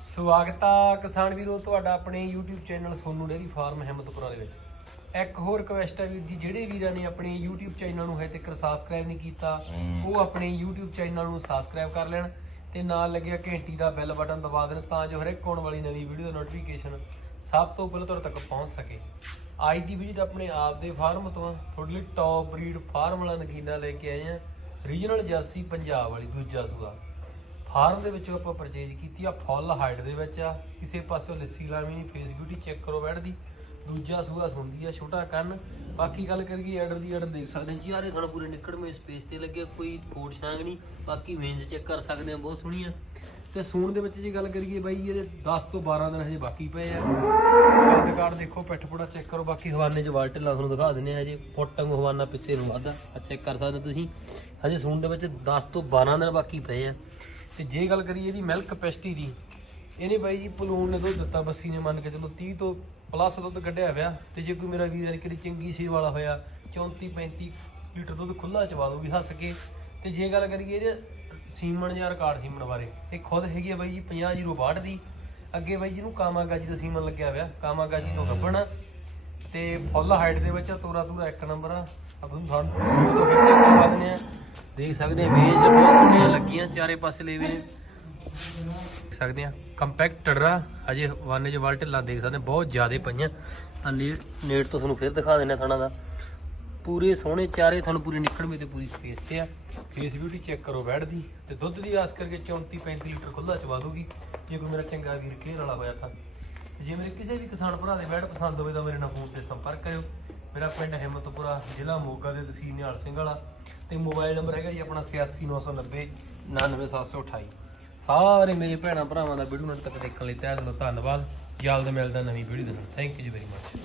ਸਵਾਗਤ ਆ ਕਿਸਾਨ ਵੀਰੋ, ਤੁਹਾਡਾ ਆਪਣੇ YouTube channel Sonu dairy farm Himmatpura ਦੇ ਵਿੱਚ। ਇੱਕ ਹੋਰ ਰਿਕਵੈਸਟ ਹੈ ਵੀਰ ਜੀ, ਜਿਹੜੇ ਵੀਰਾਂ ਨੇ ਆਪਣੇ YouTube ਚੈਨਲ ਨੂੰ ਹਜੇ ਤੱਕ ਸਬਸਕ੍ਰਾਈਬ ਨਹੀਂ ਕੀਤਾ, ਉਹ ਆਪਣੇ YouTube ਚੈਨਲ ਨੂੰ ਸਬਸਕ੍ਰਾਈਬ ਕਰ ਲੈਣ ਤੇ ਨਾਲ ਲੱਗਿਆ ਘੰਟੀ ਦਾ ਬੈਲ ਬਟਨ ਦਬਾ ਦੇਣ ਤਾਂ ਜੋ ਹਰੇਕ ਆਉਣ ਵਾਲੀ ਨਵੀਂ ਵੀਡੀਓ ਦਾ ਨੋਟੀਫਿਕੇਸ਼ਨ ਸਭ ਤੋਂ ਪਹਿਲਾਂ ਤੁਹਾਡੇ ਤੱਕ ਪਹੁੰਚ ਸਕੇ। ਅੱਜ ਦੀ ਵੀਡੀਓ ਆਪਣੇ ਆਪ ਦੇ ਫਾਰਮ ਤੋਂ ਤੁਹਾਡੇ ਲਈ ਟੌਪ ਬਰੀਡ ਫਾਰਮ ਵਾਲਾ ਨਗੀਨਾ ਲੈ ਕੇ ਆਏ ਆ ਰੀਜਨਲ ਜਰਸੀ ਪੰਜਾਬ ਵਾਲੀ, ਦੂਜਾ ਸੂਆ। ਫਾਰਮ ਦੇ ਵਿੱਚੋਂ ਆਪਾਂ ਪਰਚੇਜ ਕੀਤੀ ਆ, ਫੁੱਲ ਹਾਈਟ ਦੇ ਵਿੱਚ ਆ। ਕਿਸੇ ਪਾਸੋਂ ਲੱਸੀ ਲਾਵੀ ਨਹੀਂ ਫੇਸ ਬਿਊਟੀ ਚੈੱਕ ਕਰੋ ਬੈਠ ਦੀ। ਦੂਜਾ ਸੂਆ ਸੁਣਦੀ ਆ, ਛੋਟਾ ਕੰਨ। ਬਾਕੀ ਗੱਲ ਕਰੀਏ ਐਡਰ ਦੀ ਐਡਰ ਦੇਖ ਸਕਦੇ ਹਾਂ ਚਾਰੇ ਥਣ ਪੂਰੇ ਨਿਕੜਵੇਂ ਸਪੇਸ ਤੇ ਲੱਗਿਆ ਕੋਈ ਫੋੜ ਛਾਂਗ ਨਹੀਂ। ਬਾਕੀ ਵੇਂਜ ਚੈੱਕ ਕਰ ਸਕਦੇ ਆ, ਬਹੁਤ ਸੋਹਣੀ ਆ। ਤੇ ਸੂਣ ਦੇ ਵਿੱਚ ਜੇ ਗੱਲ ਕਰੀਏ ਬਾਈ, ਇਹਦੇ 10 ਤੋਂ 12 ਦਿਨ ਹਜੇ ਬਾਕੀ ਪਏ ਆ। ਕੱਦ ਕਾਰਡ ਦੇਖੋ, ਪਿੱਠ ਪੁੜਾ ਚੈੱਕ ਕਰੋ। ਬਾਕੀ ਹਵਾਨੇ 'ਚ ਵਾਲ ਢਿੱਲਾ ਤੁਹਾਨੂੰ ਦਿਖਾ ਦਿੰਨੇ ਆ ਹਜੇ। ਫੁੱਟੰਗ ਹਵਾਨਾ ਪਿੱਛੇ ਨੂੰ ਵੱਧਾ ਆ ਚੈੱਕ ਕਰ ਸਕਦੇ ਤੁਸੀਂ। ਹਜੇ ਸੂਣ ਦੇ ਵਿੱਚ 10 ਤੋਂ 12 ਦਿਨ ਬਾਕੀ ਪਏ ਆ। ਤੇ ਜੇ ਗੱਲ ਕਰੀਏ ਇਹਦੀ ਮਿਲਕ ਕਪੈਸਿਟੀ ਦੀ, ਇਹਨੇ ਬਾਈ ਜੀ ਪਲੂਨ ਨੇ ਦੁੱਧ ਦਿੱਤਾ ਬੱਸੀ ਨੇ ਮੰਨ ਕੇ ਚਲੋ 30 ਤੋਂ ਪਲੱਸ ਦੁੱਧ ਕੱਢਿਆ ਹੋਇਆ ਤੇ ਜੇ ਕੋਈ ਮੇਰਾ ਵੀਰ ਕਿਹੜੀ ਚੰਗੀ ਸੀ ਵਾਲਾ ਹੋਇਆ 34 35 ਲੀਟਰ ਦੁੱਧ ਖੁੱਲਾ ਚਵਾ ਦੂਗੀ ਹੱਸ ਕੇ। ਤੇ ਜੇ ਗੱਲ ਕਰੀਏ ਇਹਦੇ ਸੀਮਣ ਜਾਂ ਰਿਕਾਰਡ ਸੀਮਣ ਬਾਰੇ, ਇਹ ਖੁਦ ਹੈਗੀ ਆ ਬਾਈ ਜੀ 50 ਜੀਰੋ 62 ਦੀ। ਅੱਗੇ ਬਾਈ ਜੀ ਨੂੰ ਕਾਮਾਗਾਜੀ ਦਾ ਸੀਮਨ ਲੱਗਿਆ ਹੋਇਆ ਕਾਮਾਗਾਜੀ ਤੋਂ ਗੱਬਣ ਤੇ ਫੁੱਲ ਹਾਈਟ ਦੇ ਵਿੱਚ ਆ, ਤੋਰਾ ਤੂਰਾ ਇੱਕ ਨੰਬਰ ਆ। ਆਪਾਂ ਤੁਹਾਨੂੰ ਤੋਂ ਵਿੱਚ ਕਰਵਾ ਦਿੰਦੇ ਆ। ਦੇਖ ਸਕਦੇ ਆ ਵੇਜ ਬਹੁਤ ਸੋਹਣੀਆਂ ਲੱਗੀਆਂ ਚਾਰੇ ਪਾਸੇ ਲੈਵੇ ਨੇ ਦੇਖ ਸਕਦੇ ਆ ਕੰਪੈਕਟਡ ਆ। ਅਜੇ ਵਾਨੇ ਚ ਵਾਲ ਢਿੱਲਾ ਦੇਖ ਸਕਦੇ ਬਹੁਤ ਜ਼ਿਆਦੇ ਪਈਆਂ। ਤਾਂ ਨੇੜ ਤੋਂ ਤੁਹਾਨੂੰ ਫਿਰ ਦਿਖਾ ਦਿੰਦੇ ਆ ਥਣਾ ਦਾ। ਪੂਰੇ ਸੋਹਣੇ ਚਾਰੇ ਤੁਹਾਨੂੰ ਪੂਰੀ ਨਿਕਲਵੇਂ ਤੇ ਪੂਰੀ ਸਪੇਸ ਤੇ ਆ। ਫੇਸ ਬਿਊਟੀ ਚੈੱਕ ਕਰੋ ਬੈਡ ਦੀ। ਤੇ ਦੁੱਧ ਦੀ ਆਸ ਕਰਕੇ 34 35 ਲੀਟਰ ਖੁੱਲਾ ਚਵਾ ਦੋਗੀ ਜੇ ਕੋਈ ਮੇਰਾ ਚੰਗਾ ਵੀਰ ਕੇਅਰ ਵਾਲਾ ਹੋਇਆ ਤਾਂ। ਜੇ ਮੇਰੇ ਕਿਸੇ ਵੀ ਕਿਸਾਨ ਭਰਾ ਦੇ ਬੈਡ ਪਸੰਦ ਹੋਵੇ ਤਾਂ ਮੇਰੇ ਨਾਲ ਫੋਨ ਤੇ ਸੰਪਰਕ ਕਰਿਓ। ਮੇਰਾ ਪਿੰਡ ਹਿੰਮਤਪੁਰਾ ਜ਼ਿਲ੍ਹਾ ਮੋਗਾ ਦੇ ਤਹਿਸੀਲ ਨਿਹਾਲ ਸਿੰਘ ਵਾਲਾ ਤੇ ਮੋਬਾਈਲ ਨੰਬਰ ਹੈਗਾ ਜੀ ਆਪਣਾ 86990 99728 ਸਾਰੇ ਮੇਰੇ ਭੈਣਾਂ ਭਰਾਵਾਂ ਦਾ ਵੀਡੀਓ ਨਾਲ ਤੱਕ ਦੇਖਣ ਲਈ ਤਹਿ ਦਿਲੋਂ ਧੰਨਵਾਦ। ਜਲਦ ਮਿਲਦਾ ਨਵੀਂ ਵੀਡੀਓ ਦੇ ਨਾਲ। Thank you ji very much